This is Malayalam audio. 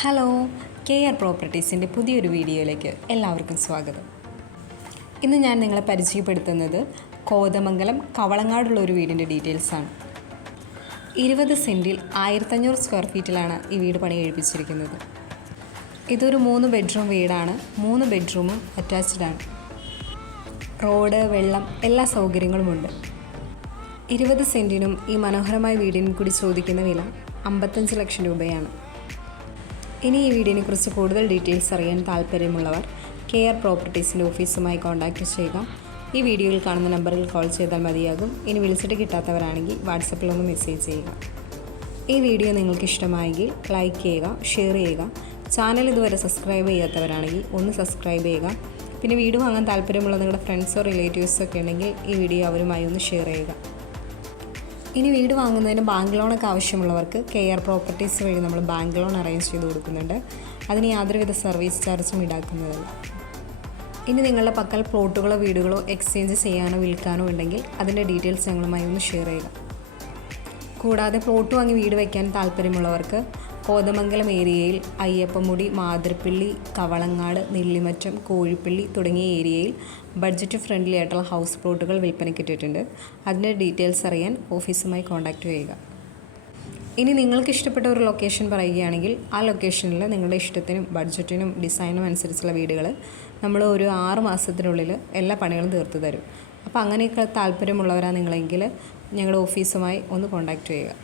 ഹലോ, കെയർ പ്രോപ്പർട്ടീസിൻ്റെ പുതിയൊരു വീഡിയോയിലേക്ക് എല്ലാവർക്കും സ്വാഗതം. ഇന്ന് ഞാൻ നിങ്ങളെ പരിചയപ്പെടുത്തുന്നത് കോതമംഗലം കവളങ്ങാടുള്ള ഒരു വീടിൻ്റെ ഡീറ്റെയിൽസാണ്. 20 സെൻറ്റിൽ 1500 സ്ക്വയർ ഫീറ്റിലാണ് ഈ വീട് പണി കഴിപ്പിച്ചിരിക്കുന്നത്. ഇതൊരു 3 ബെഡ്റൂം വീടാണ്. 3 ബെഡ്റൂമും അറ്റാച്ച്ഡാണ്. റോഡ്, വെള്ളം എല്ലാ സൗകര്യങ്ങളുമുണ്ട്. 20 സെൻറ്റിനും ഈ മനോഹരമായ വീടിനും കൂടി ചോദിക്കുന്ന വില 55 ലക്ഷം രൂപയാണ്. ഇനി ഈ വീടിനെ കുറിച്ച് കൂടുതൽ ഡീറ്റെയിൽസ് അറിയാൻ താല്പര്യമുള്ളവർ കെയർ പ്രോപ്പർട്ടീസിൻ്റെ ഓഫീസുമായി കോൺടാക്റ്റ് ചെയ്യുക. ഈ വീഡിയോയിൽ കാണുന്ന നമ്പറിൽ കോൾ ചെയ്താൽ മതിയാകും. ഇനി വിളിച്ചിട്ട് കിട്ടാത്തവരാണെങ്കിൽ വാട്സപ്പിലൊന്ന് മെസ്സേജ് ചെയ്യുക. ഈ വീഡിയോ നിങ്ങൾക്ക് ഇഷ്ടമായെങ്കിൽ ലൈക്ക് ചെയ്യുക, ഷെയർ ചെയ്യുക. ചാനൽ ഇതുവരെ സബ്സ്ക്രൈബ് ചെയ്യാത്തവരാണെങ്കിൽ ഒന്ന് സബ്സ്ക്രൈബ് ചെയ്യുക. പിന്നെ വീഡിയോ വാങ്ങാൻ താല്പര്യമുള്ള നിങ്ങളുടെ ഫ്രണ്ട്സോ റിലേറ്റീവ്സോ ഒക്കെ ഉണ്ടെങ്കിൽ ഈ വീഡിയോ അവരുമായി ഒന്ന് ഷെയർ ചെയ്യുക. ഇനി വീട് വാങ്ങുന്നതിന് ബാങ്ക് ലോണൊക്കെ ആവശ്യമുള്ളവർക്ക് കെയർ പ്രോപ്പർട്ടീസ് വഴി നമ്മൾ ബാങ്ക് ലോൺ അറേഞ്ച് ചെയ്ത് കൊടുക്കുന്നുണ്ട്. അതിന് യാതൊരുവിധ സർവീസ് ചാർജും ഈടാക്കുന്നതല്ല. ഇനി നിങ്ങളുടെ പക്കൽ പ്ലോട്ടുകളോ വീടുകളോ എക്സ്ചേഞ്ച് ചെയ്യാനോ വിൽക്കാനോ ഉണ്ടെങ്കിൽ അതിൻ്റെ ഡീറ്റെയിൽസ് ഞങ്ങളുമായി ഒന്ന് ഷെയർ ചെയ്യുക. കൂടാതെ പ്ലോട്ട് വാങ്ങി വീട് വയ്ക്കാൻ താല്പര്യമുള്ളവർക്ക് കോതമംഗലം ഏരിയയിൽ അയ്യപ്പമുടി, മാതിരപ്പള്ളി, കവളങ്ങാട്, നെല്ലിമറ്റം, കോഴിപ്പള്ളി തുടങ്ങിയ ഏരിയയിൽ ബഡ്ജറ്റ് ഫ്രണ്ട്ലി ആയിട്ടുള്ള ഹൗസ് പ്ലോട്ടുകൾ വിൽപ്പനയ്ക്കിട്ടിട്ടുണ്ട്. അതിൻ്റെ ഡീറ്റെയിൽസ് അറിയാൻ ഓഫീസുമായി കോൺടാക്റ്റ് ചെയ്യുക. ഇനി നിങ്ങൾക്ക് ഇഷ്ടപ്പെട്ട ഒരു ലൊക്കേഷൻ പറയുകയാണെങ്കിൽ ആ ലൊക്കേഷനിൽ നിങ്ങളുടെ ഇഷ്ടത്തിനും ബഡ്ജറ്റിനും ഡിസൈനും അനുസരിച്ചുള്ള വീടുകൾ നമ്മൾ ഒരു 6 മാസത്തിനുള്ളിൽ എല്ലാ പണികളും തീർത്തു തരും. അപ്പോൾ അങ്ങനെയൊക്കെ താല്പര്യമുള്ളവരാണ് നിങ്ങളെങ്കിൽ ഞങ്ങളുടെ ഓഫീസുമായി ഒന്ന് കോൺടാക്റ്റ് ചെയ്യുക.